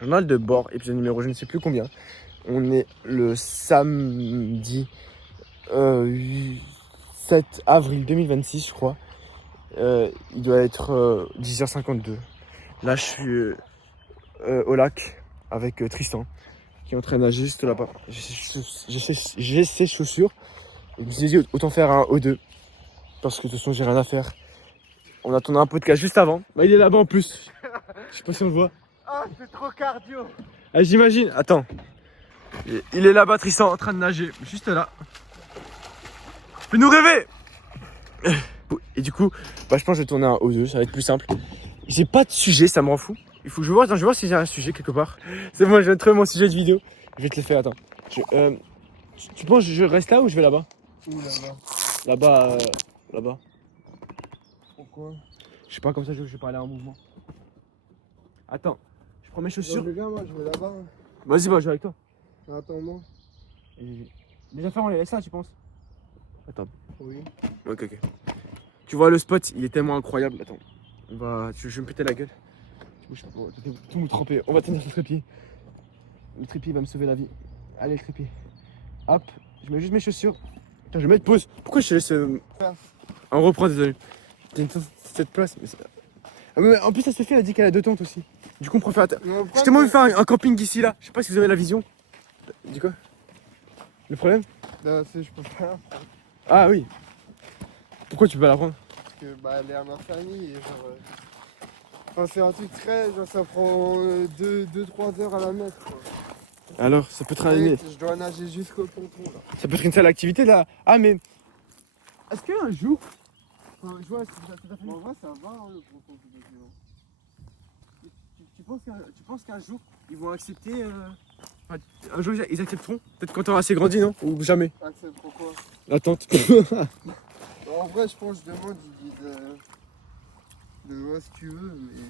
Journal de bord, épisode numéro je ne sais plus combien. On est le samedi 7 avril 2026, je crois. Il doit être 10h52. Là, je suis au lac avec Tristan qui est en train de nager juste là-bas. J'ai ses chaussures. Je me suis dit autant faire un O2 parce que de toute façon j'ai rien à faire. On a tourné un podcast juste avant. Bah, il est là-bas en plus. Je sais pas si on le voit. Ah, c'est trop cardio. Ah, j'imagine. Attends. Il est là-bas, Tristan, en train de nager. Juste là. Fais-nous rêver. Et du coup, bah, je pense que je vais tourner un O2. Ça va être plus simple. J'ai pas de sujet, ça me rend fou. Il faut que je vois. Attends, je vais voir si j'ai un sujet quelque part. C'est bon, je vais trouver mon sujet de vidéo. Je vais te le faire. Attends. Tu penses que je reste là ou je vais là-bas? Où là-bas? Là-bas. Là-bas. Pourquoi? Je sais pas, comme ça je vais parler en mouvement. Attends. Je prends mes chaussures. Les gars, moi je vais là-bas. Vas-y, bah, je vais avec toi. Attends-moi. Les affaires, on les laisse là, tu penses? Attends. Oui. Ok. Tu vois, le spot, il est tellement incroyable. Attends. Je vais me péter la gueule. Tout me tremper. On va tenir le trépied. Le trépied va me sauver la vie. Allez, le trépied. Hop. Je mets juste mes chaussures. Attends, je vais mettre pause. Pourquoi je te laisse. On reprend, désolé. T'as cette place. Mais en plus, ça se fait, elle a dit qu'elle a 2 tentes aussi. Du coup, on préfère. J'ai tellement envie de faire un camping ici là. Je sais pas si vous avez la vision. Dis quoi? Le problème? Non, c'est je peux pas. Ah oui. Pourquoi tu peux pas la prendre? Parce que bah elle est à ma famille et genre. Enfin, c'est un truc très. Genre ça prend 2-3 heures à la mettre quoi. Alors, ça peut être Je dois nager jusqu'au ponton là. ça peut être une sale activité là. Ah mais. Est-ce qu'un jour. Enfin, je vois, ça t'a fait. Mais en vrai, ça va hein, le ponton tout petit. Tu penses qu'un jour ils vont accepter. Enfin, un jour ils accepteront? Peut-être quand t'auras assez grandi, non? Ou jamais? Accepte pourquoi? La tente. En vrai, je pense que je demande, ils disent. De voir si tu veux, mais.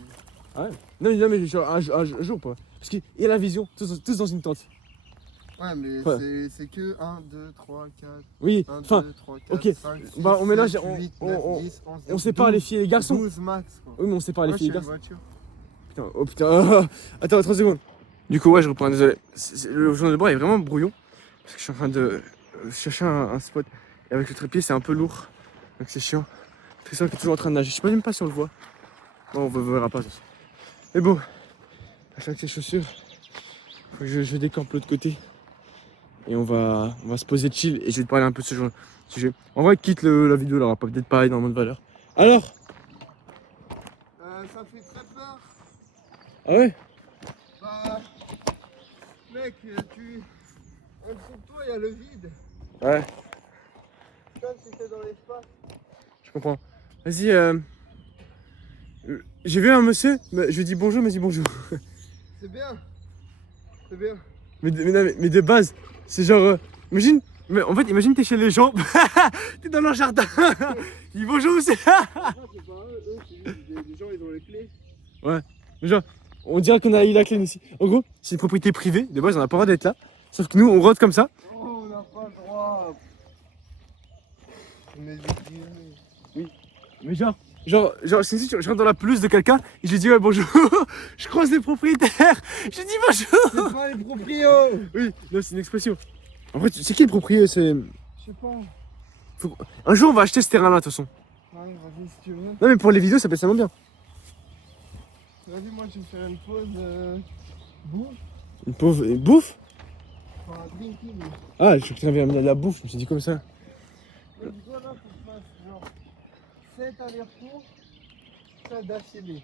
Ah ouais. Non, mais genre un jour pas. Parce qu'il y a la vision, tous dans une tente. Ouais, mais Ouais. c'est que 1, 2, 3, 4. Oui, 1, enfin, 2, 3, 4, ok. 5, 6, Bah, on mélange, 7, 8, 9, 10, 11, on sépare les filles et les garçons. 12 max quoi. Oui, mais on sépare les Moi, filles et je les suis garçons. une voiture. Putain. Attends, 3 secondes. Du coup, ouais, je reprends, désolé. Le journal de bord est vraiment brouillon. Parce que je suis en train de chercher un spot. Et avec le trépied, c'est un peu lourd. Donc c'est chiant. Tristan qui est toujours en train de nager. Je sais même pas si on le voit. Bon, on ne verra pas. Ça. Mais bon, avec ses chaussures, faut que je décampe l'autre côté. Et on va se poser chill. Et je vais te parler un peu de ce sujet. En vrai, quitte la vidéo, là, on va peut-être pas énormément de valeur. Alors? Ça fait très peur. Ah ouais? Bah. Mec, en dessous de toi, il y a le vide. Ouais, Comme si t'étais dans l'espace. je comprends. Vas-y, j'ai vu un monsieur, je lui dis bonjour, mais il dit bonjour. C'est bien. C'est bien. Mais de base, c'est genre, imagine, mais en fait, imagine t'es chez les gens, t'es dans leur jardin, il dit bonjour monsieur. C'est pas eux, c'est juste les gens, ils ont les clés. Ouais, mais genre, on dirait qu'on a eu la clé ici. En gros, c'est une propriété privée, de base on n'a pas le droit d'être là, sauf que nous on rentre comme ça. Oh, on n'a pas le droit. On est des privés. Mais c'est si je rentre dans la pelouse de quelqu'un et je lui dis ouais bonjour, je croise les propriétaires, je dis bonjour. C'est pas les proprios. Oui, non, c'est une expression. En fait, c'est qui le propriétaire? C'est. Je sais pas. Un jour on va acheter ce terrain là de toute façon. Ouais, vas-y si tu veux. Non mais pour les vidéos ça peut être tellement bien. Vas-y, moi je vais faire une pause bouffe. Une pauvre bouffe. Enfin, drinking. Ah, je crois que tu avais amené de la bouffe, je me suis dit comme ça. Mais dis-toi là, faut que je fasse genre 7 allers-retours, ça d'affilée.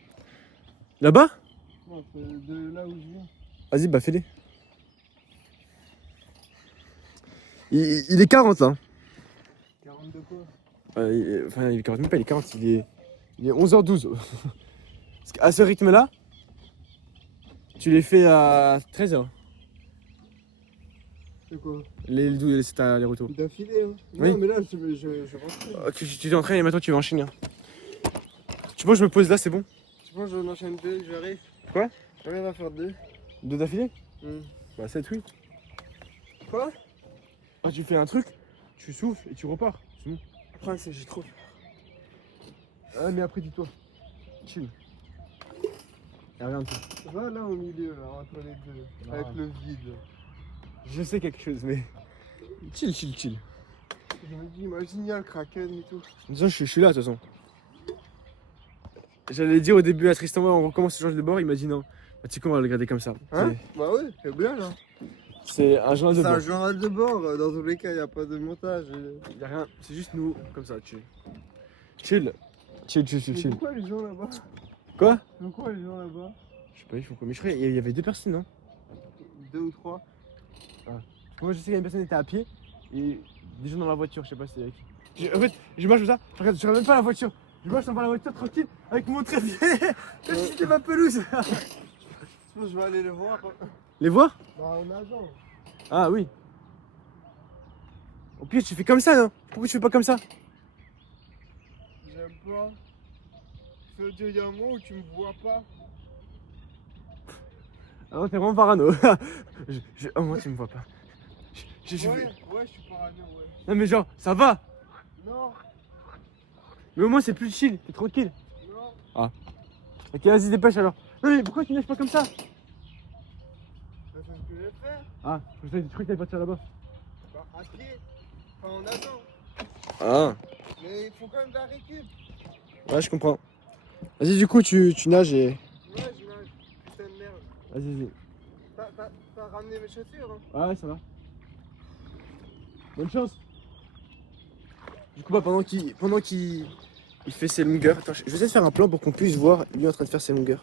Là-bas? Non, de là où je viens. Vas-y, bah fais-les. Il est 40 là. 42 quoi? Enfin, il est 40 même pas, il est 40, il est 11h12. Parce qu'à ce rythme-là, tu les fais à 13h. C'est quoi? C'est les retours. D'affilée, hein? Oui. Non, mais là, je rentre. Tu t'entraînes et maintenant tu vas enchaîner. Hein. Tu penses que je me pose là, c'est bon? Tu penses que j'en enchaîne 2, j'arrive? Quoi? J'arrive à faire 2. 2 d'affilée? Hmm. Bah 7, oui. Quoi? Ah, tu fais un truc, tu souffles et tu repars. C'est bon. Après, c'est j'ai trop peur. Ah, mais après, dis-toi. Chill. Y'a rien dessus. Va là au milieu, là, entre les deux, Non. avec le vide. Je sais quelque chose, mais. Chill. Je me dis, imagine, il y a le kraken et tout. De toute façon, je suis là, de toute façon. J'allais dire au début à Tristan, ouais, on recommence à changer de bord, il m'a dit non. Bah, tu sais qu'on va le garder comme ça. Hein? Bah ouais, c'est bien là. C'est un journal de C'est un bord. journal de bord, dans tous les cas, il n'y a pas de montage. Y'a rien, c'est juste nous, comme ça, chill. Chill. Pourquoi les gens là-bas? Quoi? Pourquoi les gens là-bas? Je sais pas, ils font comme. Mais je crois qu'il y avait 2 personnes, non? 2 ou 3. Parce que moi je sais qu'il y a une personne qui était à pied et des gens dans la voiture, je sais pas si c'est avec. En fait, je marche comme ça, je regarde même pas la voiture. Je marche devant la voiture tranquille avec mon trépied. Comme si c'était ma pelouse. Je pense que je vais aller les voir. Les voir? Bah en nageant. Ah oui. Au pire, tu fais comme ça, non? Pourquoi tu fais pas comme ça? J'aime pas. Ça veut dire, il y a un moment où tu me vois pas. Ah non, t'es vraiment parano. Oh, moi, tu me vois pas. Ouais, je suis parano, ouais. Non, mais genre, ça va. Non, Mais au moins, c'est plus chill, t'es tranquille. non. Ok, vas-y, dépêche alors. Non, mais pourquoi tu nages pas comme ça? Bah, c'est ce que j'ai fait. Ah, je crois que t'allais partir là-bas. Bah, à pied. Enfin, en nageant. Ah, Mais il faut quand même de la récup. ouais, je comprends. Vas-y, du coup, tu nages et. Ouais, je nage. Putain de merde. Vas-y. T'as ramené mes chaussures, hein? Ouais, ça va. Bonne chance. Du coup, bah, pendant qu'il fait ses longueurs, attends, je vais essayer de faire un plan pour qu'on puisse voir lui en train de faire ses longueurs.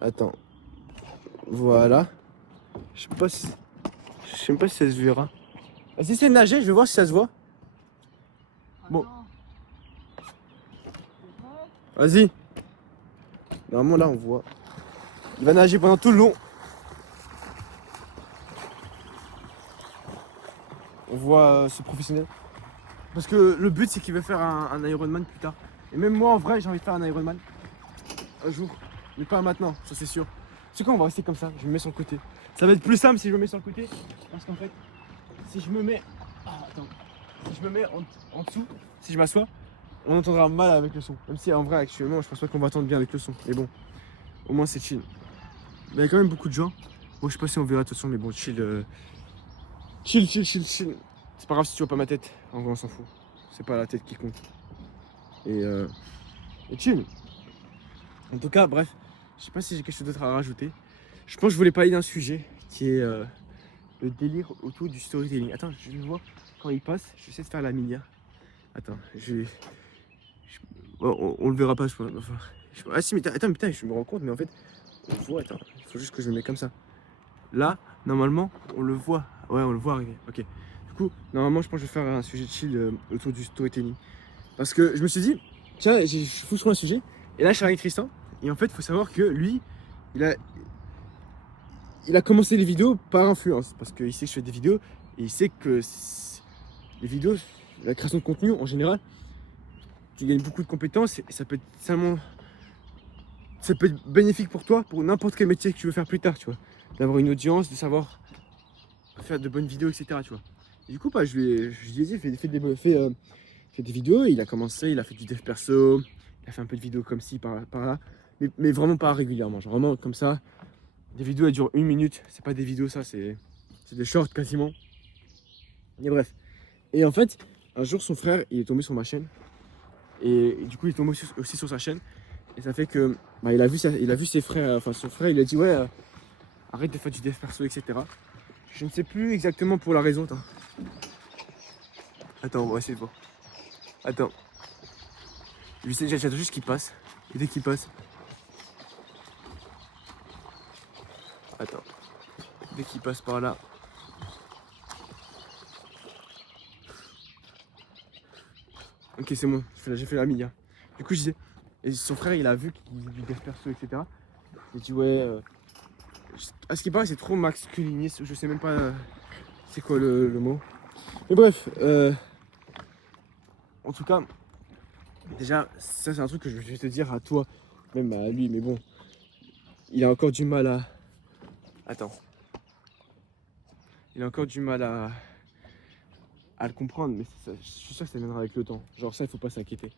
Attends. Voilà. Je sais même pas si ça se verra. Vas-y, essaie de nager, je vais voir si ça se voit. Bon. Vas-y. Normalement, là, on voit. Il va nager pendant tout le long. On voit ce professionnel. Parce que le but, c'est qu'il veut faire un Ironman plus tard. Et même moi, en vrai, j'ai envie de faire un Ironman. Un jour. Mais pas maintenant, ça c'est sûr. C'est quoi, on va rester comme ça. Je me mets sur le côté. Ça va être plus simple si je me mets sur le côté. Parce qu'en fait, si je me mets. Ah, attends. Si je me mets en dessous, si je m'assois, on entendra mal avec le son. Même si en vrai, actuellement, je pense pas qu'on va entendre bien avec le son. Mais bon, au moins c'est chill. Mais il y a quand même beaucoup de gens. Bon, je sais pas si on verra de toute façon, mais bon, chill. Chill. C'est pas grave si tu vois pas ma tête. En vrai, on s'en fout. C'est pas la tête qui compte. Et chill. En tout cas, bref, je sais pas si j'ai quelque chose d'autre à rajouter. Je pense que je voulais parler d'un sujet qui est le délire autour du storytelling. Attends, je vais voir quand il passe. Je vais essayer de faire la milliard. Attends, on le verra pas, je pense. Enfin, ah si, mais attends, putain, je me rends compte, mais en fait, on le voit. Attends, il faut juste que je le mette comme ça. Là, normalement, on le voit. Ouais, on le voit arriver. Ok. Du coup, normalement, je pense que je vais faire un sujet chill autour du storytelling. Parce que je me suis dit, tiens, je fous sur un sujet. Et là, je suis avec Tristan. Et en fait, il faut savoir que lui, il a commencé les vidéos par influence. Parce qu'il sait que je fais des vidéos. Et il sait que les vidéos, la création de contenu en général, tu gagnes beaucoup de compétences. Et ça peut être ça peut être bénéfique pour toi, pour n'importe quel métier que tu veux faire plus tard, tu vois. D'avoir une audience, de savoir faire de bonnes vidéos, etc. Tu vois. Et du coup, bah, je lui ai dit, fait des vidéos. Il a commencé, il a fait du dev perso, il a fait un peu de vidéos comme ci, par là. Mais vraiment pas régulièrement. Genre vraiment comme ça. Des vidéos, elles durent 1 minute. C'est pas des vidéos, ça, c'est des shorts quasiment. Et bref. Et en fait, un jour, son frère, il est tombé sur ma chaîne. Et du coup, il est tombé aussi sur sa chaîne. Et ça fait que, bah, il a vu ses frères, enfin son frère, il a dit ouais, arrête de faire du dev perso, etc. Je ne sais plus exactement pour la raison. Attends, on va essayer de voir. Attends. J'attends juste qu'il passe. Et dès qu'il passe. Attends. Dès qu'il passe par là. Ok, c'est bon. J'ai fait la mia. Du coup, je disais. Et son frère, il a vu qu'il faisait du dev perso, etc. Il a dit ouais. À ce qui paraît, c'est trop masculiniste. Je sais même pas c'est quoi le mot. Mais bref. En tout cas. Déjà, ça c'est un truc que je vais te dire à toi, même à lui, mais bon, il a encore du mal à... Attends. Il a encore du mal à le comprendre, mais je suis sûr que ça viendra avec le temps. Genre ça, il faut pas s'inquiéter.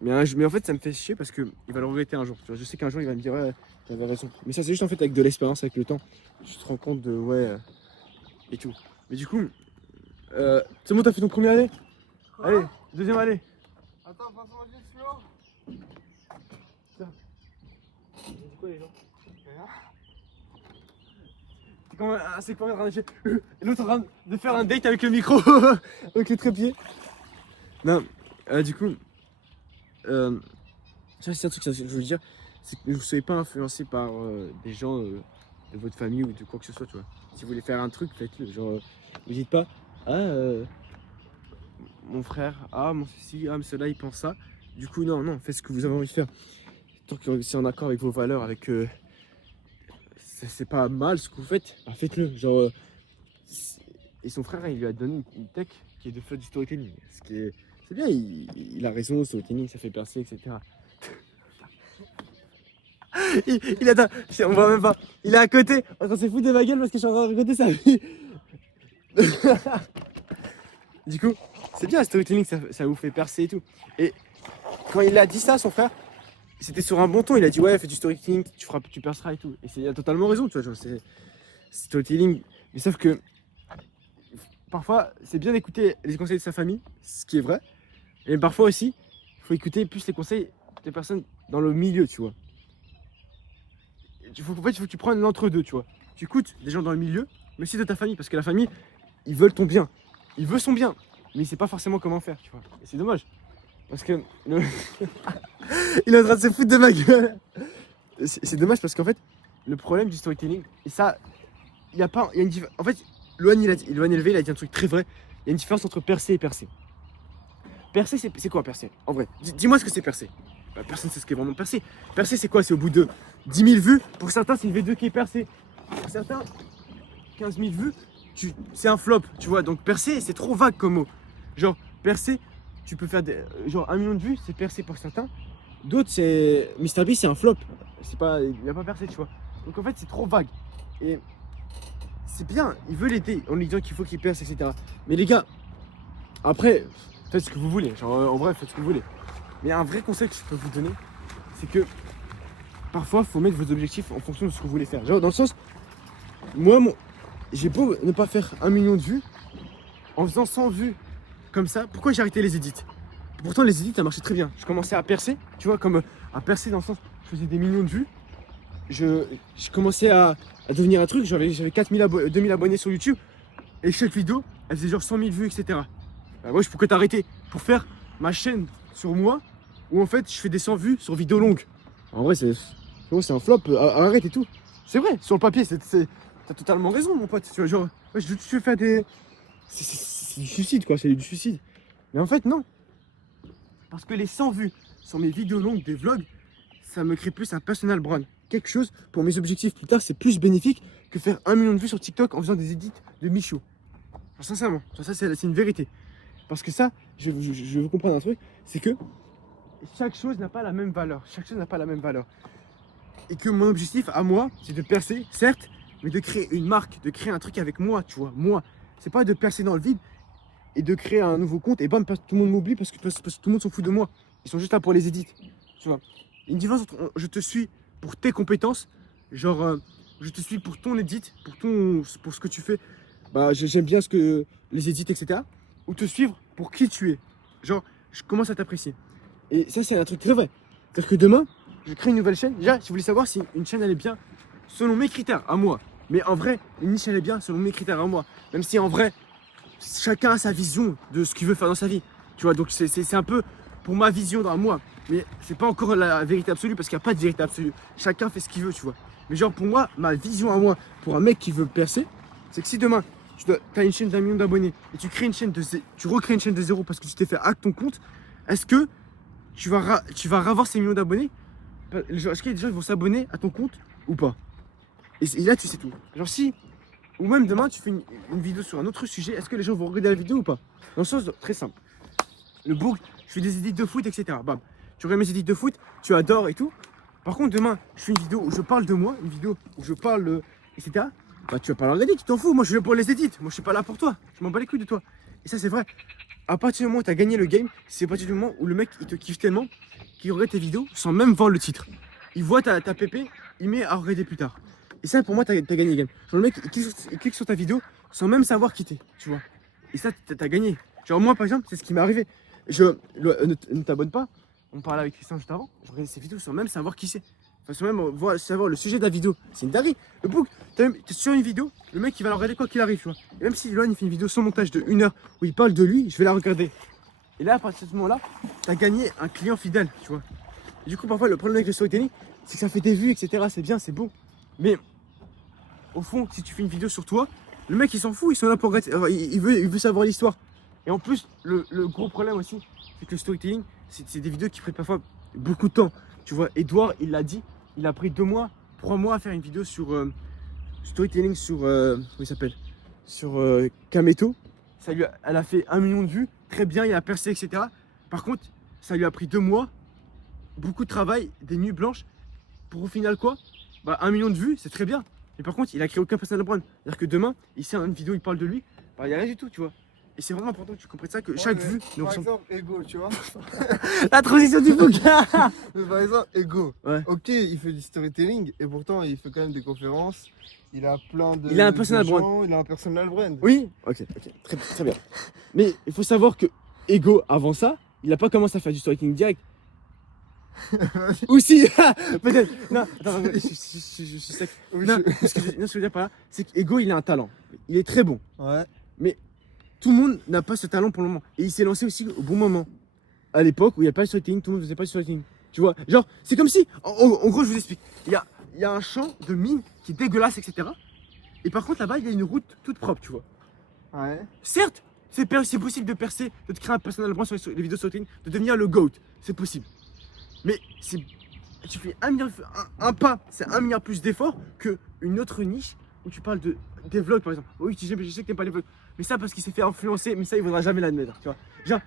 Mais en fait, ça me fait chier parce qu'il va le regretter un jour. Tu vois, je sais qu'un jour, il va me dire, ouais, t'avais raison. Mais ça, c'est juste en fait avec de l'expérience, avec le temps. Tu te rends compte de, ouais, et tout. Mais du coup, c'est bon, t'as fait ton premier année? Allez, deuxième année. Attends, passe-moi juste l'eau. C'est quoi les gens? Rien. C'est quand même en train de faire. Et l'autre en train de faire un date avec le micro, avec les trépieds. Non, du coup, ça c'est un truc que je veux dire, c'est que vous ne soyez pas influencé par des gens de votre famille ou de quoi que ce soit, tu vois. Si vous voulez faire un truc, faites-le. Genre, vous dites pas, mon frère, mon ceci, mais cela, il pense ça. Du coup, non, faites ce que vous avez envie de faire. Tant que c'est en accord avec vos valeurs, avec c'est pas mal ce que vous faites, bah faites-le. Genre, et son frère, il lui a donné une tech qui est de faire du storytelling. Ce qui est, c'est bien, il a raison, le storytelling, ça fait percer, etc. il attend, on voit même pas. Il est à côté, en train de se foutre de ma gueule parce que je suis en train de raconter sa vie. Du coup, c'est bien, le storytelling, ça vous fait percer et tout. Et quand il a dit ça, son frère, c'était sur un bon ton, il a dit ouais, fais du storytelling, tu perceras et tout. Et il a totalement raison, tu vois, genre c'est storytelling. Mais sauf que parfois, c'est bien d'écouter les conseils de sa famille, ce qui est vrai. Et parfois aussi, il faut écouter plus les conseils des personnes dans le milieu, tu vois. En fait, il faut que tu prennes l'entre-deux, tu vois. Tu écoutes des gens dans le milieu, mais aussi de ta famille, parce que la famille, ils veulent ton bien. Ils veulent son bien, mais il sait pas forcément comment faire, tu vois. Et c'est dommage. Parce que il est en train de se foutre de ma gueule. C'est dommage parce qu'en fait, le problème du storytelling, et ça, il y a pas. En fait, Lohan Élevé, il a dit un truc très vrai. Il y a une différence entre percer et percer. Percer, c'est quoi percer? En vrai, dis-moi ce que c'est percer. Bah, personne ne sait ce qu'est vraiment percer. Percer, c'est quoi? C'est au bout de 10 000 vues. Pour certains, c'est une V2 qui est percée. Pour certains, 15 000 vues, c'est un flop, tu vois. Donc percer, c'est trop vague comme mot. Genre, percer, tu peux faire genre 1 million de vues, c'est percé pour certains. D'autres, c'est MrBeast, c'est un flop. Il a pas percé, tu vois. Donc en fait, c'est trop vague. Et c'est bien, il veut l'aider en lui disant qu'il faut qu'il perce, etc. Mais les gars, après, faites ce que vous voulez. Genre, en vrai, faites ce que vous voulez. Mais un vrai conseil que je peux vous donner, c'est que parfois, il faut mettre vos objectifs en fonction de ce que vous voulez faire. Genre, dans le sens, moi, j'ai beau ne pas faire 1 million de vues, en faisant 100 vues comme ça, pourquoi j'ai arrêté les edits? Pourtant, les edits, ça marchait très bien. Je commençais à percer, tu vois, comme à percer dans le sens, je faisais des millions de vues. Je commençais à devenir un truc, j'avais 2000 abonnés sur YouTube, et chaque vidéo, elle faisait genre 100 000 vues, etc. Bah, moi, pourquoi t'arrêter? Pour faire ma chaîne sur moi, où en fait, je fais des 100 vues sur vidéos longues. En vrai, c'est un flop, arrête et tout. C'est vrai, sur le papier, t'as totalement raison, mon pote. Tu vois, genre, ouais, je veux faire des... C'est du suicide, quoi, c'est du suicide. Mais en fait, non. Parce que les 100 vues sur mes vidéos longues, des vlogs, ça me crée plus un personal brand. Quelque chose pour mes objectifs plus tard, c'est plus bénéfique que faire 1 million de vues sur TikTok en faisant des edits de Michaud. Genre, sincèrement, ça c'est une vérité. Parce que ça, je veux comprendre un truc, c'est que chaque chose n'a pas la même valeur. Chaque chose n'a pas la même valeur. Et que mon objectif à moi, c'est de percer, certes, mais de créer une marque, de créer un truc avec moi, tu vois, moi. C'est pas de percer dans le vide et de créer un nouveau compte et bam, tout le monde m'oublie parce que tout le monde s'en fout de moi. Ils sont juste là pour les edits, tu vois. Il y a une différence entre je te suis pour tes compétences, genre je te suis pour ton edit, pour ce que tu fais. Bah j'aime bien les edits, etc. Ou te suivre pour qui tu es. Genre, je commence à t'apprécier. Et ça, c'est un truc très vrai. C'est-à-dire que demain, je crée une nouvelle chaîne. Déjà, si vous voulez savoir si une chaîne elle est bien selon mes critères à moi, mais en vrai, une niche elle est bien selon mes critères à moi. Même si en vrai, chacun a sa vision de ce qu'il veut faire dans sa vie. Tu vois, donc c'est un peu pour ma vision à moi. Mais c'est pas encore la vérité absolue parce qu'il n'y a pas de vérité absolue. Chacun fait ce qu'il veut, tu vois. Mais genre pour moi, ma vision à moi, pour un mec qui veut percer, c'est que si demain, tu as une chaîne d'1 million d'abonnés et tu recrées une chaîne de zéro parce que tu t'es fait hack ton compte, est-ce que tu vas revoir ces millions d'abonnés? Est-ce qu'il y a des gens qui vont s'abonner à ton compte ou pas? Et là, tu sais tout. Genre si, ou même demain, tu fais une vidéo sur un autre sujet, est-ce que les gens vont regarder la vidéo ou pas? Dans le sens très simple. Le book, je fais des edits de foot, etc. Bam. Tu regardes mes edits de foot, tu adores et tout. Par contre, demain, je fais une vidéo où je parle de moi, une vidéo où je parle, etc. Bah, tu vas pas la regarder, tu t'en fous. Moi, je suis là pour les edits. Moi, je suis pas là pour toi. Je m'en bats les couilles de toi. Et ça, c'est vrai. À partir du moment où tu as gagné le game, c'est à partir du moment où le mec il te kiffe tellement qu'il regarde tes vidéos sans même voir le titre. Il voit ta PP, il met à regarder plus tard. Et ça, pour moi, t'as gagné le game. Genre, le mec, il clique sur ta vidéo sans même savoir qui t'es, tu vois. Et ça, t'as gagné. Genre, moi, par exemple, c'est ce qui m'est arrivé. Ne t'abonne pas. On parlait avec Christian juste avant. Je regardais ses vidéos sans même savoir qui c'est. Enfin, sans même savoir le sujet de la vidéo. C'est une dinguerie. Le book, t'es sur une vidéo, le mec, il va la regarder quoi qu'il arrive, tu vois. Et même si Loan, il fait une vidéo sans montage de 1 heure où il parle de lui, je vais la regarder. Et là, à partir de ce moment-là, t'as gagné un client fidèle, tu vois. Et du coup, parfois, le problème avec le storytelling, c'est que ça fait des vues, etc. C'est bien, c'est beau. Mais au fond, si tu fais une vidéo sur toi, le mec, il s'en fout. Ils sont là pour regarder. Il veut savoir l'histoire. Et en plus, le gros problème aussi, c'est que le storytelling, c'est des vidéos qui prennent parfois beaucoup de temps. Tu vois, Edouard, il l'a dit, il a pris 2 mois, 3 mois à faire une vidéo sur storytelling sur. Comment il s'appelle? Sur Kameto. Elle a fait 1 million de vues. Très bien, il a percé, etc. Par contre, ça lui a pris 2 mois, beaucoup de travail, des nuits blanches, pour au final quoi? 1 million de vues, c'est très bien. Mais par contre, il a créé aucun personal brand. C'est-à-dire que demain, il sait une vidéo, il parle de lui, il n'y a rien du tout, tu vois. Et c'est vraiment important que tu comprennes ça, que chaque vue nous Par ressemble. exemple, Ego, tu vois. La transition du bouquin. Mais par exemple, Ego. Ouais. Ok, il fait du storytelling et pourtant il fait quand même des conférences. Il a plein de. Il a un personal de brand. gens, Il a un personal brand. Oui, ok, très, très bien. Mais il faut savoir que Ego, avant ça, il n'a pas commencé à faire du storytelling direct. Ou si, peut-être. Non, attends, je suis sec. Oui, Non, ce que je veux dire par là, c'est qu'Ego, il a un talent. Il est très bon. Ouais. Mais tout le monde n'a pas ce talent pour le moment. Et il s'est lancé aussi au bon moment. À l'époque où il n'y a pas de storytelling, tout le monde ne faisait pas de storytelling. Tu vois, genre, c'est comme si, en gros, je vous explique. Il y a un champ de mine qui est dégueulasse, etc. Et par contre, là-bas, il y a une route toute propre, tu vois. Ouais. Certes, c'est possible de percer, de te créer un personal brand sur les vidéos storytelling, de devenir le GOAT. C'est possible. Mais tu fais un pas, c'est 1 milliard plus d'efforts qu'une autre niche où tu parles des vlogs, par exemple. Oui, je sais que t'aimes pas les vlogs. Mais ça, parce qu'il s'est fait influencer, mais ça, il ne voudra jamais l'admettre, tu vois. Genre,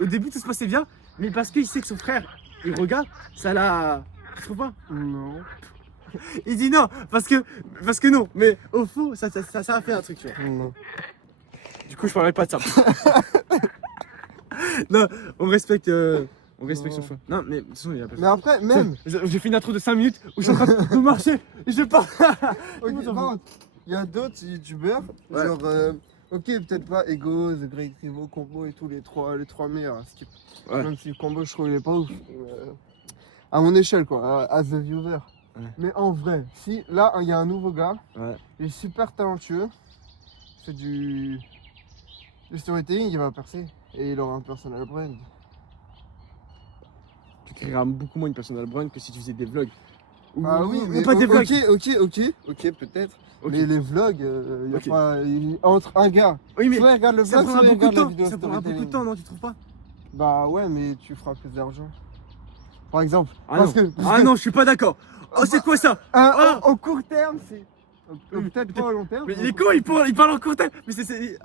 au début, tout se passait bien, mais parce qu'il sait que son frère, il regarde, ça l'a... Tu trouves pas? Non. Il dit non, parce que non. Mais au fond, ça a fait un truc, tu vois. Non. Du coup, je parlerai pas de ça. Non, on respecte son choix. Non, mais de toute façon, il y a pas de Mais après, même. J'ai fait une intro de 5 minutes où je suis en train de marcher et je parle. Ok, par contre, il y a d'autres youtubeurs, Ouais. genre, ok, peut-être pas Ego, The Great Rimo, Combo et tout, les trois meilleurs. Hein, Ouais. Même si Combo, je trouve, il est pas ouf. À mon échelle, quoi, as the viewer. Ouais. Mais en vrai, si là, il y a un nouveau gars, Ouais. il est super talentueux, il fait du storytelling, il va percer. Et il aura un personal brand. Tu créeras beaucoup moins une personal brand que si tu faisais des vlogs. Ah oui, mais pas des vlogs. ok, peut-être. Ok. Mais les vlogs, il y a Ok. pas. Entre un gars. Oui, mais Soit il regarde le ça vlog, prendra soit il beaucoup de regarde la temps. vidéo Ça prendra beaucoup de storytelling. temps, non, tu trouves pas? Bah ouais, mais tu feras plus d'argent. Par exemple. Ah parce non. que, parce Ah que non, je suis pas d'accord. Oh, c'est quoi ça? Ah. au court terme, c'est. Oui, Peut-être pas au long terme. Mais il est con, il parle en court terme. Mais c'est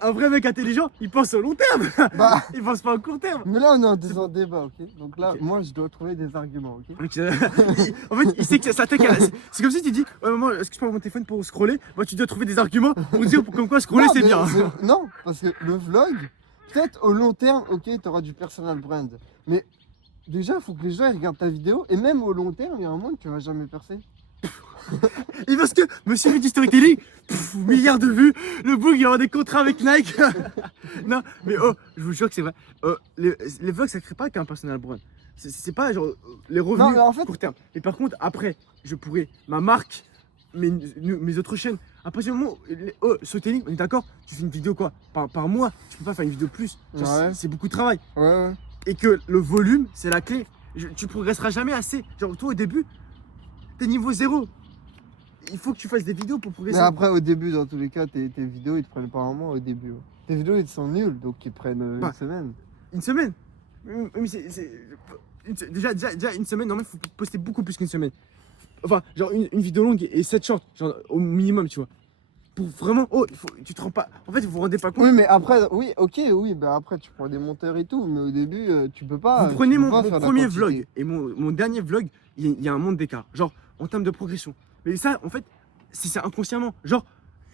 un vrai mec intelligent, il pense au long terme. Bah, Il pense pas au court terme. mais là, on est en débat, ok? Donc là, Ok. moi, je dois trouver des arguments, ok? Donc, en fait, il sait que sa tech, c'est comme si tu dis, ouais, maman, est-ce que je prends mon téléphone pour scroller? Moi, tu dois trouver des arguments pour dire comme quoi scroller Non, c'est mais bien. non, parce que le vlog, peut-être au long terme, ok, tu auras du personal brand. Mais déjà, il faut que les gens ils regardent ta vidéo. Et même au long terme, il y a un moment que tu vas jamais percer. Et parce que monsieur fait du storytelling, milliards de vues, le book il aura des contrats avec Nike. Non, mais oh, je vous jure que c'est vrai. Les vlogs ça crée pas qu'un personal brand. C'est pas genre les revenus Non, mais en fait- court terme. Mais par contre, après, je pourrais, ma marque, mes autres chaînes, à partir du moment où, storytelling, on est d'accord, tu fais une vidéo quoi par mois, tu peux pas faire une vidéo plus. Genre, Ouais. c'est beaucoup de travail. Ouais. Et que le volume, c'est la clé. Tu progresseras jamais assez. Genre, toi au début, t'es niveau 0. Il faut que tu fasses des vidéos pour Mais progresser. après, au début, dans tous les cas, tes vidéos, ils te prennent pas un mois au début. Ouais. Tes vidéos, ils sont nuls, donc ils prennent Bah. une semaine. Une semaine. Mais déjà une semaine, normalement, il faut poster beaucoup plus qu'une semaine. Enfin, genre une vidéo longue et 7 shorts, genre au minimum, tu vois. Pour vraiment, tu te rends pas. En fait, vous vous rendez pas compte. Oui, mais après, oui, ok, oui, bah après, tu prends des monteurs et tout, mais au début, tu peux pas. Vous prenez tu peux mon pas faire de la premier quantité. vlog et mon dernier vlog, il y a un monde d'écart. Genre, en termes de progression. Mais ça, en fait, c'est inconsciemment. Genre,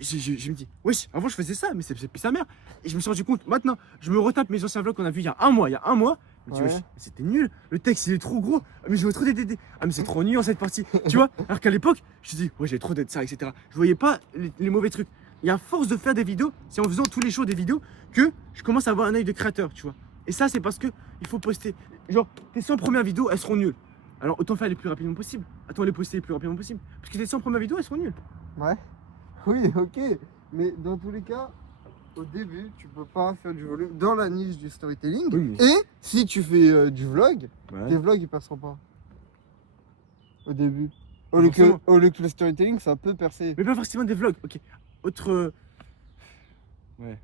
je me dis, wesh, avant je faisais ça, mais c'est sa mère. Et je me suis rendu compte, maintenant, je me retape mes anciens vlogs qu'on a vu il y a un mois. Je me dis, Ouais. wesh, c'était nul. Le texte, il est trop gros. Ah, mais je vois trop des. Ah, mais c'est trop nul cette partie. Tu vois? Alors qu'à l'époque, je me dis, ouais, j'ai trop d'être ça, etc. Je voyais pas les mauvais trucs. Et à force de faire des vidéos, c'est en faisant tous les jours des vidéos que je commence à avoir un œil de créateur, tu vois. Et ça, c'est parce que il faut poster. Genre, tes 100 premières vidéos, elles seront nulles. Alors, autant faire les plus rapidement possible. Autant les poster les plus rapidement possible. Parce que tes 100 premières vidéos, elles seront nulles. Ouais. Oui, ok. Mais dans tous les cas, au début, tu peux pas faire du volume dans la niche du storytelling. Oui, mais- Et si tu fais du vlog, Ouais. tes vlogs ils passeront pas. Au début. Pas forcément. Au lieu que le storytelling, ça peut percer. Mais pas forcément des vlogs, ok. Autre. Ouais.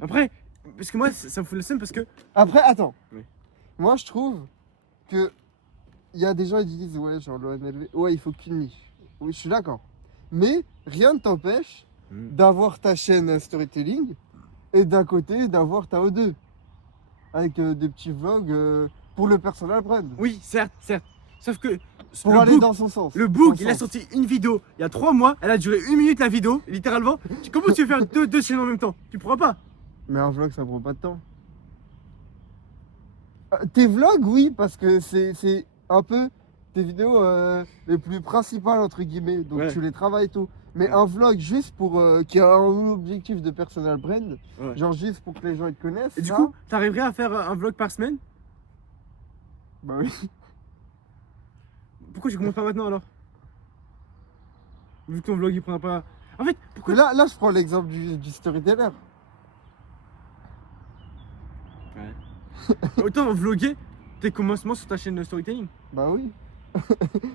Après, parce que moi, ça me fout le seum parce que. Après, attends. Oui. Moi, je trouve que il y a des gens qui disent ouais, genre l'ONLV, ouais, il faut qu'une niche. Oui, je suis d'accord. Mais rien ne t'empêche d'avoir ta chaîne storytelling et d'un côté d'avoir ta O2 avec des petits vlogs pour le personal brand. Oui, certes, certes. Sauf que. Pour le aller book, dans son sens. le book, Son il a sens. sorti une vidéo il y a 3 mois. Elle a duré 1 minute la vidéo, littéralement. Comment tu veux faire deux chaînes en même temps? Tu pourras pas. Mais un vlog, ça prend pas de temps. Tes vlogs, oui, parce que c'est un peu tes vidéos les plus principales, entre guillemets. Donc Ouais. tu les travailles et tout. Mais Ouais. un vlog juste pour qui a un objectif de personal brand, Ouais. genre juste pour que les gens ils te connaissent. Et du ça, coup, t'arriverais à faire un vlog par semaine? bah oui. Pourquoi tu commences pas maintenant alors? Vu que ton vlog il prendra pas. En fait, pourquoi. Là, je prends l'exemple du storyteller. Autant vloguer tes commencements sur ta chaîne de storytelling. Bah oui.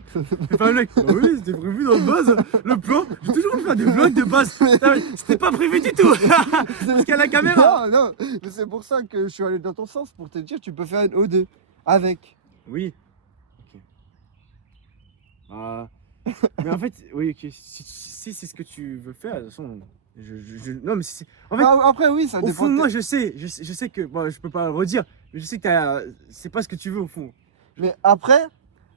Fais pas un vlog. Bah oui, c'était prévu dans le base. Le plan, j'ai toujours voulu faire des vlogs de base. Putain, C'était pas prévu du tout. Parce qu'il y a la caméra. Non, non, mais c'est pour ça que je suis allé dans ton sens, pour te dire tu peux faire une O2 avec. Oui. Ok. Mais en fait, oui, ok. Si c'est ce que tu veux faire, de toute façon. Non, mais en fait, Ah, après oui, ça au dépend. fond de de moi, tes- je sais que. Bon, je peux pas le redire. Mais je sais que c'est pas ce que tu veux au fond. Mais après,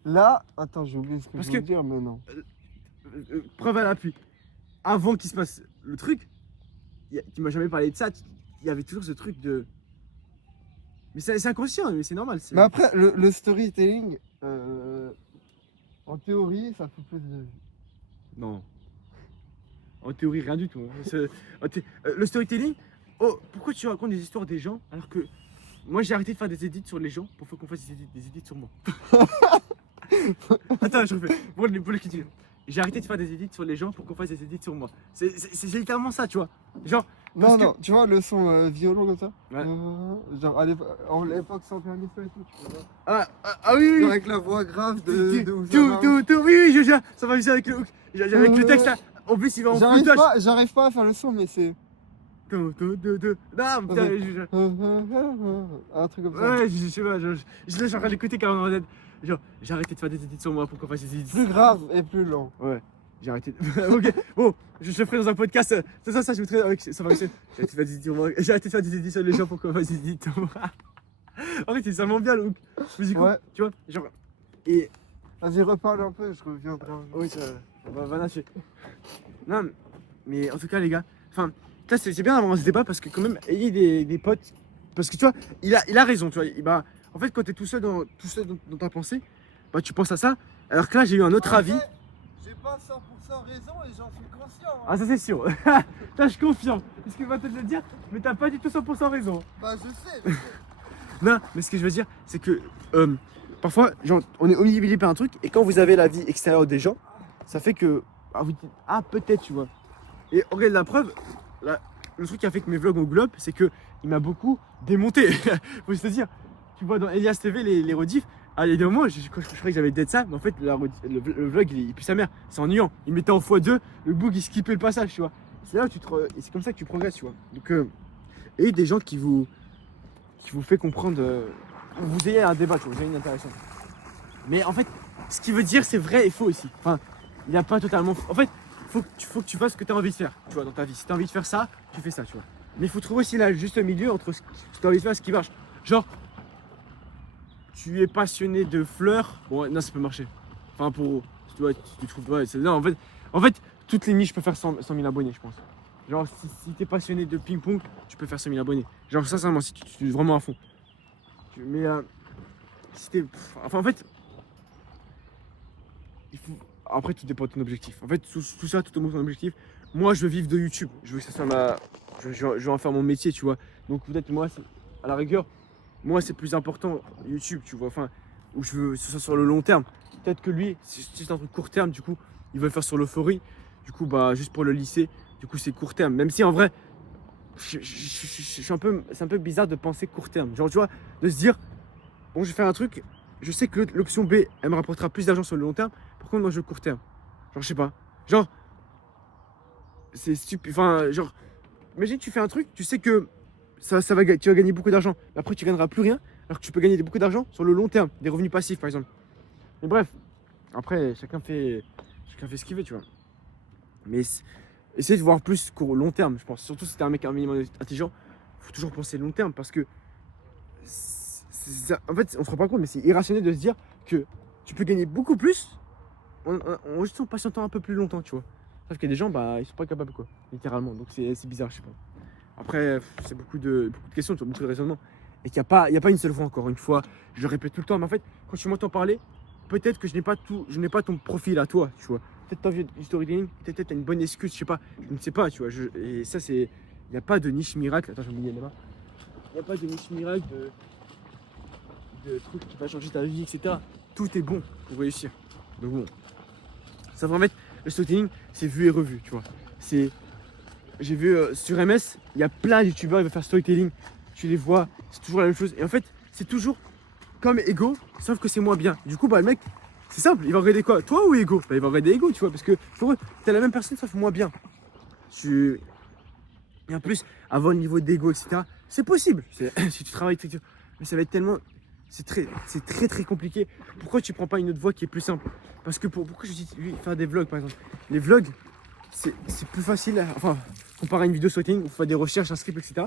là, attends, j'ai oublié ce que Parce je voulais que- dire, mais non. Preuve à l'appui. Avant qu'il se passe le truc, tu m'as jamais parlé de ça. Il y avait toujours ce truc de. Mais c'est inconscient, mais c'est normal. Mais après, le storytelling, en théorie, ça fait plus de vues. Non. En théorie, rien du tout. Hein. Le storytelling, oh, pourquoi tu racontes des histoires des gens alors que moi j'ai arrêté de faire des edits sur les gens pour qu'on fasse des edits sur moi. Attends, je refais. Pour le critique. J'ai arrêté de faire des edits sur les gens pour qu'on fasse des edits sur moi. C'est littéralement ça, tu vois. Genre, Non, Parce non, tu vois le son violon comme ça Ouais. genre à l'époque sans permis et tout, tu vois. oui, oui. Genre avec la voix grave de Tout, Oussama. oui, ça va bien avec le hook. Avec le texte là. En plus, il va en J'arrive foutage. j'arrive pas à faire le son, mais c'est. Non, putain, Un truc comme ça. ouais, je sais pas, je suis en train d'écouter quand même. Genre, j'ai arrêté de faire des edits sur moi pour qu'on fasse des edits. Plus grave et plus lent. Ouais, j'ai arrêté. Ok, bon, je le ferai dans un podcast. Ça, je mettrai avec. Ça va aussi. J'ai arrêté de faire des edits sur les gens pour qu'on fasse des edits sur moi. En fait, c'est tellement bien le hook. Je me dis, Ouais. tu vois, genre. Et. Vas-y, reparle un peu, je reviens. Oui, ça va lâcher. Non, mais en tout cas, les gars, enfin, ça c'est bien d'avoir ce débat parce que, quand même, ayez des potes. Parce que, tu vois, il a raison, tu vois. En fait, quand t'es tout seul dans ta pensée, bah, tu penses à ça. Alors que là, j'ai eu un autre avis. J'ai pas 100% raison et j'en suis conscient. Ah, ça, c'est sûr. Là, je suis confiant. C'est ce que va te le dire, mais t'as pas du tout 100% raison. Bah, je sais. Non, mais ce que je veux dire, c'est que parfois, genre, on est omnibulé par un truc, et quand vous avez la vie extérieure des gens, ça fait que. Vous dites, peut-être, tu vois. Et regarde la preuve, le truc qui a fait que mes vlogs ont globe, c'est que il m'a beaucoup démonté. Faut se dire, tu vois, dans Elias TV, les rediffs, il y a des moments, je croyais que j'avais dead ça, mais en fait, le vlog, il pue sa mère, c'est ennuyant. Il mettait en x2, le bug, il skippait le passage, tu vois. C'est là où et c'est comme ça que tu progresses, tu vois. Donc, et des gens qui vous fait comprendre, vous ayez un débat, tu vois, vous ayez une interaction. Mais en fait, ce qui veut dire, c'est vrai et faux aussi. Enfin, il n'y a pas totalement. En fait, faut que tu fasses ce que tu as envie de faire, tu vois, dans ta vie. Si tu as envie de faire ça, tu fais ça, tu vois. Mais il faut trouver aussi le juste milieu entre ce que tu as envie de faire et ce qui marche. Genre, tu es passionné de fleurs, bon, non, ça peut marcher. Enfin, tu vois, tu trouves. Ouais, non, en fait, toutes les niches peuvent faire 100 000 abonnés, je pense. Genre, si t'es passionné de ping-pong, tu peux faire 100 000 abonnés. Genre, sincèrement, si tu es vraiment à fond. Mais si t'es. Enfin, en fait, il faut. Après, tout dépend de ton objectif. En fait, tout ça, tout au monde ton objectif. Moi, je veux vivre de YouTube. Je veux que ça soit ma. Je veux en faire mon métier, tu vois. Donc, peut-être, moi, à la rigueur, moi, c'est plus important YouTube, tu vois. Enfin, où je veux que ce soit sur le long terme. Peut-être que lui, c'est un truc court terme, du coup, il veut le faire sur l'euphorie. Du coup, bah, juste pour le lycée, du coup, c'est court terme. Même si en vrai, je suis c'est un peu bizarre de penser court terme. Genre, tu vois, de se dire, bon, je vais faire un truc, je sais que l'option B, elle me rapportera plus d'argent sur le long terme. Par contre, moi, je veux le court terme. Genre, je sais pas. Genre, c'est stupide. Enfin, genre, imagine, tu fais un truc, tu sais que tu vas gagner beaucoup d'argent. Mais après, tu gagneras plus rien, alors que tu peux gagner beaucoup d'argent sur le long terme, des revenus passifs, par exemple. Mais bref, après, chacun fait ce qu'il veut, tu vois. Mais essayer de voir plus qu'au long terme, je pense. Surtout si t'es un mec un minimum intelligent, faut toujours penser long terme parce que, en fait, on se rend pas compte, mais c'est irrationnel de se dire que tu peux gagner beaucoup plus en juste en patientant un peu plus longtemps, tu vois. Sauf qu'il y a des gens, bah, ils sont pas capables, quoi, littéralement. Donc c'est bizarre, je sais pas. Après, c'est beaucoup de questions, tu vois, beaucoup de raisonnements. Et qu'il n'y a pas une seule fois, encore une fois, je le répète tout le temps, mais en fait, quand tu m'entends parler, peut-être que je n'ai pas ton profil à toi, tu vois. Peut-être t'as envie du storytelling, peut-être t'as une bonne excuse, je sais pas, je ne sais pas, tu vois. Et ça, c'est. Il n'y a pas de niche miracle. Attends, j'ai oublié là-bas. Il n'y a pas de niche miracle de truc qui va changer ta vie, etc. Tout est bon pour réussir. Donc bon. Ça va en fait, le storytelling, c'est vu et revu, tu vois. J'ai vu sur MS, il y a plein de youtubeurs qui veulent faire storytelling. Tu les vois, c'est toujours la même chose. Et en fait, c'est toujours comme Ego, sauf que c'est moins bien. Du coup, bah, le mec, c'est simple, il va regarder quoi? Toi ou Ego? Bah, il va regarder Ego, tu vois, parce que pour eux, t'es la même personne, sauf moins bien. Et en plus, avoir le niveau d'ego, etc., c'est possible. Si tu travailles très dur. Mais ça va être tellement. C'est très compliqué. Pourquoi tu prends pas une autre voie qui est plus simple? Parce que pourquoi je dis lui, faire des vlogs, par exemple? Les vlogs, c'est plus facile, enfin, comparé à une vidéo storytelling, où il faut faire des recherches, un script, etc.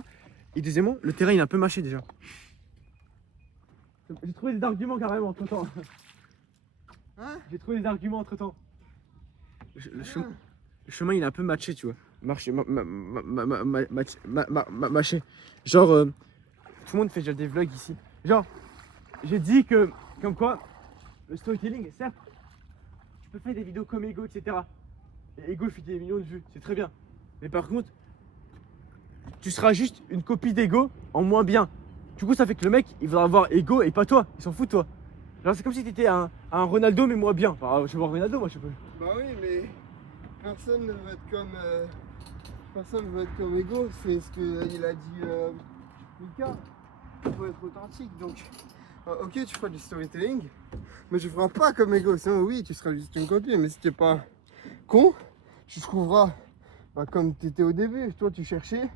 Et deuxièmement, le terrain il est un peu mâché déjà. J'ai trouvé des arguments carrément entre temps. Hein? J'ai trouvé des arguments entre temps. Le chemin il est un peu matché, tu vois. Mâché. Genre, tout le monde fait déjà des vlogs ici. Genre, j'ai dit que, comme quoi, le storytelling, certes, tu peux faire des vidéos comme Ego, etc. Et Ego fait des millions de vues, c'est très bien. Mais par contre, tu seras juste une copie d'Ego en moins bien. Du coup, ça fait que le mec, il voudra avoir Ego et pas toi. Il s'en fout de toi. Genre, c'est comme si t'étais un Ronaldo, mais moins bien. Enfin, je veux voir Ronaldo, moi, je sais pas. Bah oui, mais personne ne veut être comme. Personne ne veut être comme Ego. C'est ce qu'il a dit Mika. Il faut être authentique. Donc, ok, tu feras du storytelling, mais tu feras pas comme Ego. Sinon, oui, tu seras juste une copie. Mais si t'es pas con, tu trouveras comme tu étais au début. Toi, tu cherchais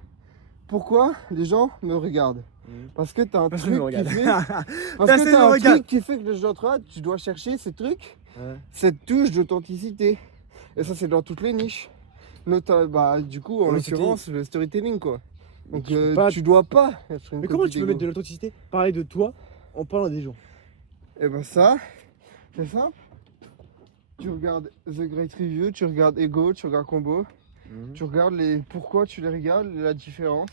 pourquoi les gens me regardent. Parce que t'as un truc qui fait. Parce que t'as un truc qui fait que les gens te regardent. Tu dois chercher ces trucs, cette touche d'authenticité. Et ça, c'est dans toutes les niches. Bah, du coup, en l'occurrence, le storytelling, quoi. Donc, tu dois pas être une. Mais comment tu peux mettre de l'authenticité? Parler de toi en parlant des gens. Et ben ça, c'est simple. Tu regardes The Great Review, tu regardes Ego, tu regardes Combo, tu regardes pourquoi tu les regardes, la différence,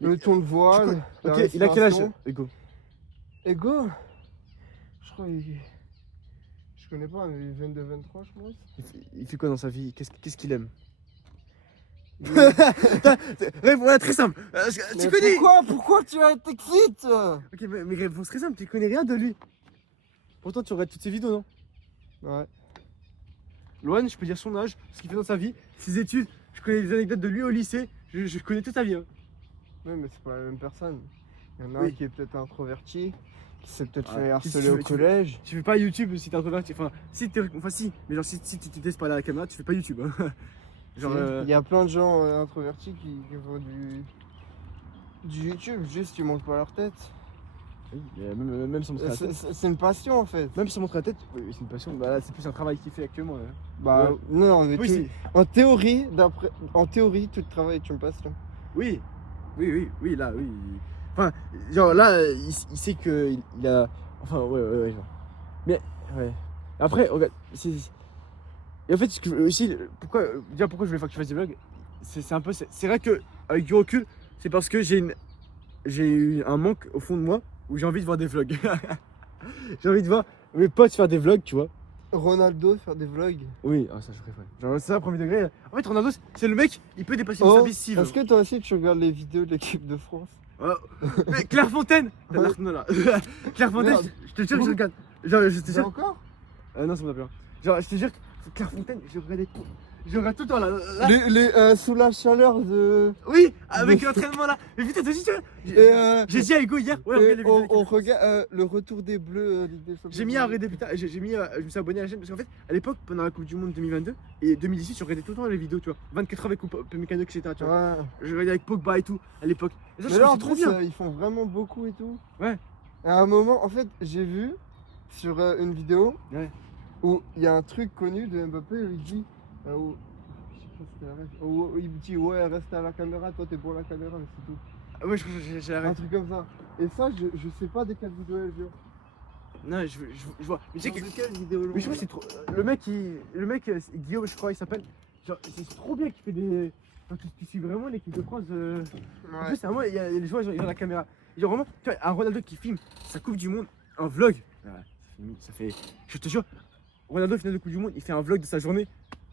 le ton de voix. Ok, il a quel âge, Ego? Ego, je crois je connais pas, mais 22-23 je pense. Il fait quoi dans sa vie? Qu'est-ce qu'il aime? Réponse très simple. Tu connais. Pourquoi tu t'excites? Ok, mais réponse très simple, tu connais rien de lui. Pourtant, tu regardes toutes ses vidéos, non? Ouais. Loan, je peux dire son âge, ce qu'il fait dans sa vie, ses études. Je connais des anecdotes de lui au lycée. Je connais toute sa vie. Hein. Oui, mais c'est pas la même personne. Il y en a Oui. un qui est peut-être introverti, qui s'est peut-être fait harceler au collège. Tu fais pas YouTube si t'es introverti. Enfin, si, mais genre si tu te testes pas à la caméra, tu fais pas YouTube. Hein. Genre, il y a plein de gens introvertis qui font du YouTube, juste ils montrent pas leur tête. Oui, même sans montrer la tête. C'est une passion en fait. Même sans montrer la tête, oui, c'est une passion. Bah là, c'est plus un travail qu'il fait actuellement. Là. Bah ouais. non, mais oui, en théorie, tout le travail est une passion. Oui, là, oui. Enfin, genre là, il sait que il a. Enfin, ouais, genre. Mais, ouais. Après, regarde, Et en fait, aussi, pourquoi je voulais faire que tu fasses des vlogs, c'est un peu. C'est vrai que, avec du recul, c'est parce que j'ai eu un manque au fond de moi où j'ai envie de voir des vlogs. J'ai envie de voir mes potes faire des vlogs, tu vois. Ronaldo faire des vlogs. Oui, ah, ça je préfère. Genre, c'est ça, premier degré. En fait, Ronaldo, c'est le mec, il peut dépasser le service s'il veut. Est-ce que toi aussi tu regardes les vidéos de l'équipe de France? Mais Clairefontaine t'as Ouais. l'Arsenal là. Clairefontaine, Merde. je te jure que je regarde. Genre, je te C'est jure. encore? Non, ça me plus. Genre, je te jure que Clairefontaine, je regardais tout. Je regarde tout le temps là. Sous la chaleur de. Oui, avec l'entraînement là. Mais putain, toi aussi, tu vois. J'ai dit à Hugo hier, ouais, regarde les vidéos. On regarde le retour des Bleus Ligue des Champions. J'ai mis à regarder, putain, je me suis abonné à la chaîne parce qu'en fait, à l'époque, pendant la Coupe du Monde 2022 et 2018, je regardais tout le temps les vidéos, tu vois. 24 heures avec Mécano, etc. Tu vois. Ouais. Je regardais avec Pogba et tout à l'époque. Et ça, je Mais là, trouve en c'est trop plus, bien. ils font vraiment beaucoup et tout. Ouais. Et à un moment, en fait, j'ai vu sur une vidéo Ouais. où il y a un truc connu de Mbappé où il dit. Je sais pas si c'était la ref, où il dit ouais, reste à la caméra, toi t'es pour la caméra, mais c'est tout. Ah ouais, j'ai Un arrêté. truc comme ça. Et ça, je sais pas de quelle vidéo elle vient. Non, je vois. Mais tu sais que. De quelle vidéo Mais je crois que c'est trop. Le mec, Guillaume, je crois, il s'appelle. Genre, c'est trop bien qu'il fait des. Genre, tu suis vraiment l'équipe de France. En plus, c'est vraiment, il y a les joueurs, ils ont la caméra. Genre, vraiment, tu vois, un Ronaldo qui filme sa Coupe du Monde, un vlog. Ça fait. Je te jure, Ronaldo, finale de Coupe du Monde, il fait un vlog de sa journée.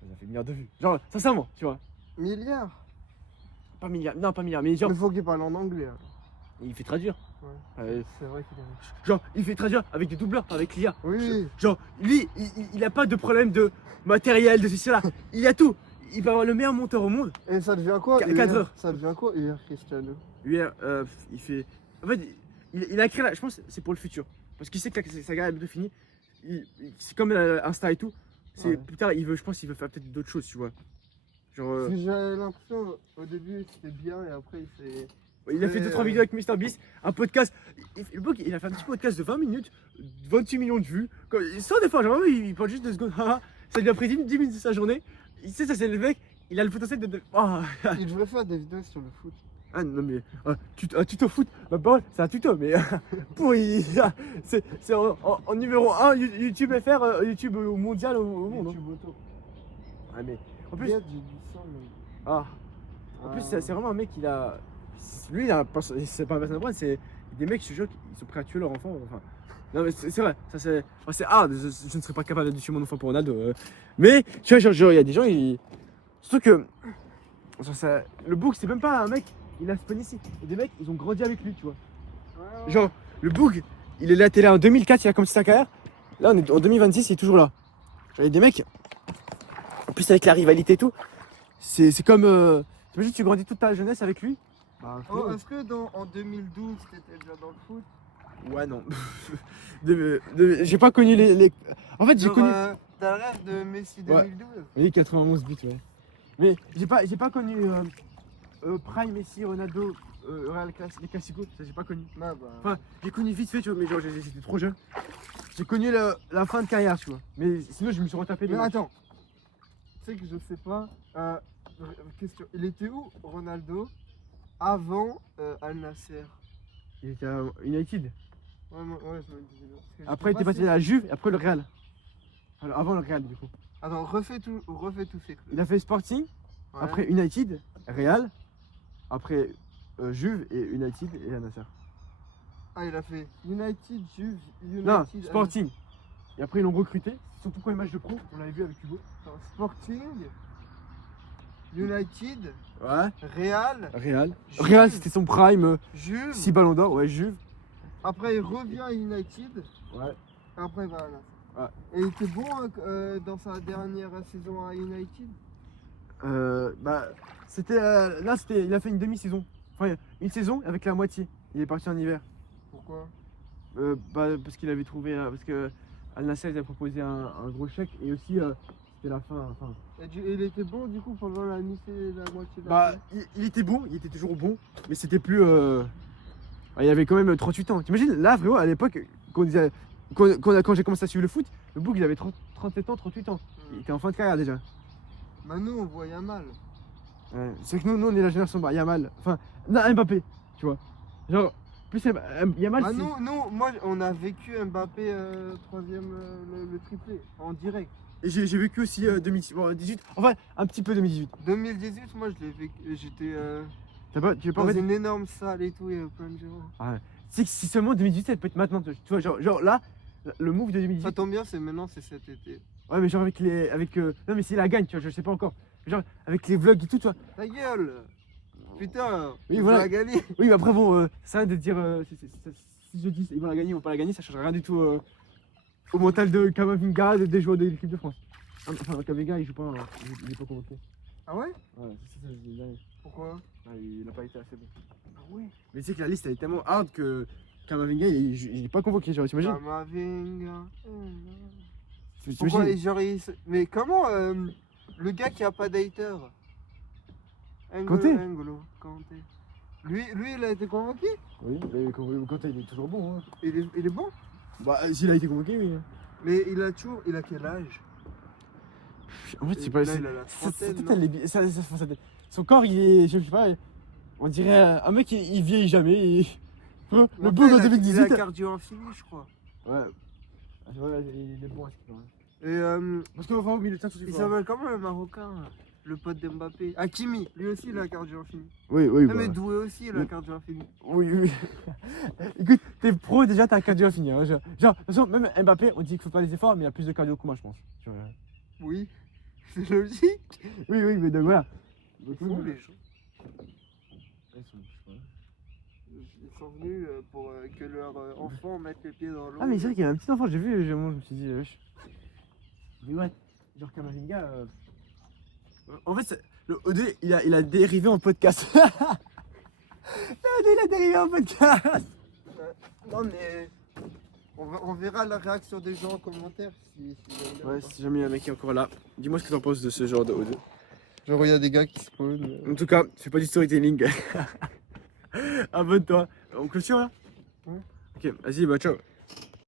Ça fait milliards de vues. Genre, sincèrement, tu vois. Milliards. Pas milliards, non, pas milliards, mais genre, Mais faut qu'il parle en anglais. Hein. il fait traduire. Ouais. C'est vrai qu'il est riche. Genre, il fait traduire avec des doubleurs, pas avec l'IA. Oui. Genre, lui, il a pas de problème de matériel, de ceci, là. Il a tout. Il va avoir le meilleur monteur au monde. Et ça devient quoi? Cadreur. Ça devient quoi hier, Cristiano? Hier, il fait. En fait, il a créé là, je pense que c'est pour le futur. Parce qu'il sait que sa carrière est bientôt finie. C'est comme Insta et tout. Ouais. Plus tard, je pense qu'il veut faire peut-être d'autres choses, tu vois. Genre. Parce que j'avais l'impression, au début, c'était bien et après, il s'est. Il a fait 2-3 vidéos avec MrBeast, un podcast. Le bug, il a fait un petit podcast de 20 minutes, 28 millions de vues. Sans des fois, genre, il parle juste 2 secondes. Ça lui a pris 10 minutes de sa journée. Il sait, ça, c'est le mec, il a le potentiel de. Oh. Il devrait faire des vidéos sur le foot. Ah non, mais. Un tuto foot, ma parole, c'est un tuto, mais. C'est en numéro 1 YouTube FR, YouTube mondial au monde. YouTube auto. Ah, mais. En plus. Regarde, j'ai dit ça, mais. Ah. En plus, c'est vraiment un mec, il a. Lui, c'est pas un personne à prendre, c'est des mecs, je te jure, ils sont prêts à tuer leur enfant. Enfin, non, mais c'est vrai, ça c'est hard. Je ne serais pas capable de tuer mon enfant pour Ronaldo. Mais, tu vois, genre, il y a des gens, surtout que. Genre, le Book, c'est même pas un mec, il a spawn ici. Il y a des mecs, ils ont grandi avec lui, tu vois. Ouais. Genre, le Book, il est là à la télé en 2004, il a commencé sa carrière. Là, on est en 2026, il est toujours là. Genre, il y a des mecs, en plus, avec la rivalité et tout, c'est comme. T'imagines, tu grandis toute ta jeunesse avec lui. Bah, Oh, est-ce que en 2012, t'étais déjà dans le foot? ouais, non. J'ai pas connu les. En fait, j'ai Genre, connu. t'as le rêve de Messi Ouais. 2012? Oui, 91 buts, ouais. Mais j'ai pas connu Prime, Messi, Ronaldo, Real les Clasico, ça j'ai pas connu. Ah bah. Enfin, j'ai connu vite fait, tu vois, mais genre j'étais trop jeune. J'ai connu la fin de carrière, tu vois. Mais sinon, je me suis retapé les Mais matchs. attends, tu sais que je sais pas. Question, il était où Ronaldo avant Al Nasser? Il était à United. Ouais, ouais, je me disais bien. Parce que je Après, il sais était pas passé à la Juve et après le Real. Alors, avant le Real, du coup. Attends, refais tous ces clubs. Il a fait Sporting, Ouais. après United, Real, après Juve et United et Al Nassr. Ah, il a fait United, Juve, United. Non, Sporting. Et après, ils l'ont recruté. Son tout premier match de pro, on l'avait vu avec Hugo. Attends, Sporting, United, Ouais. Real, Real. Juve. Real, c'était son prime. Juve. 6 ballons d'or, ouais, Juve. Après, il revient à United. Ouais. Et après, il va à Al Nassr. Ouais. Et il était bon hein, dans sa dernière saison à United. Bah, c'était. Là, il a fait une demi-saison. Enfin, une saison avec la moitié. Il est parti en hiver. Pourquoi? Bah, parce qu'il avait trouvé. Parce que Al Nassr, ils avaient proposé un gros chèque et aussi c'était la fin. Enfin, Et il était bon du coup pendant la moitié de la bah, saison. il était bon, il était toujours bon, mais c'était plus. Bah, il avait quand même 38 ans. T'imagines, là, frérot, à l'époque, quand j'ai commencé à suivre le foot, le Book, il avait 37 ans, 38 ans. Il était en fin de carrière déjà. Bah nous on voit Yamal. Ouais, c'est que nous, on est la génération Yamal. Enfin, non, Mbappé, tu vois. Genre, plus Yamal, Bah c'est. moi on a vécu Mbappé troisième le triplé en direct. Et j'ai vécu aussi 2018. Enfin, un petit peu 2018. 2018, moi je l'ai vécu. J'étais Tu veux pas en dans fait. une énorme salle et tout, il y avait plein de gens. Ah ouais. Tu sais que si seulement 2018, ça peut être maintenant. Tu vois, genre là, le move de Ça 2018. tombe bien, c'est maintenant, c'est cet été. Ouais, mais genre avec les. Non, mais c'est la gagne, tu vois, je sais pas encore. Genre avec les vlogs et tout, tu vois. Ta gueule. Putain, Oui, on voilà. va gagner. Oui, mais après, bon, ça de dire. Si je dis ils vont la gagner, ils vont pas la gagner, ça change rien du tout au mental de Kamavinga, des joueurs de l'équipe de France. Enfin, Kamavinga, il joue pas, il est pas convoqué. Ah ouais? Ouais, c'est ça, je dis jamais. Pourquoi? Il a pas été assez bon. Ah ouais? Mais tu sais que la liste elle est tellement hard que Kamavinga il est pas convoqué, genre, t'imagines? Kamavinga. T'imagines? Pourquoi genre, mais comment le gars qui a pas d'hater? Kanté. Kanté. Lui, il a été convoqué? Oui, mais quand il est toujours bon. Hein. Il est bon? Bah, s'il a été convoqué, oui. Mais il a quel âge? En fait, Et c'est pas. là, il a la trentaine, Son corps, il est. Je sais pas. On dirait un mec, il vieillit jamais. Le Après, beau en il a 2018. cardio infini, je crois. Ouais. Ouais, il est bon à ce qu'il Et Parce que, enfin, au milieu de ça, il s'appelle comment le Marocain? Le pote d'Mbappé. Hakimi, lui aussi il a cardio infini. Oui, oui. Ah, mais Doué aussi il a cardio infini. Oui, oui. Écoute, t'es pro déjà, t'as cardio fini. Hein. Genre, de toute façon, même Mbappé, on dit qu'il faut pas les efforts, mais il a plus de cardio que moi, je pense. Genre, Oui, c'est logique. oui, mais donc voilà. Ils font les gens. Ils sont, je sais pas. Ils sont venus pour que leur enfant mette les pieds dans l'eau. Ah, mais c'est vrai qu'il y a un petit enfant, j'ai vu, moi, je me suis dit, wesh. Mais ouais, genre Kamavinga. En fait, le OD, il a dérivé en podcast. Le OD, il a dérivé en podcast. Non mais on verra la réaction des gens en commentaire si Ouais, si jamais il y a un mec qui est encore là, dis-moi ce que t'en penses de ce genre de OD. genre il y a des gars qui spawnent. En tout cas, fais pas du storytelling. Abonne-toi. On clôture là? Ouais. Ok, vas-y, bah ciao.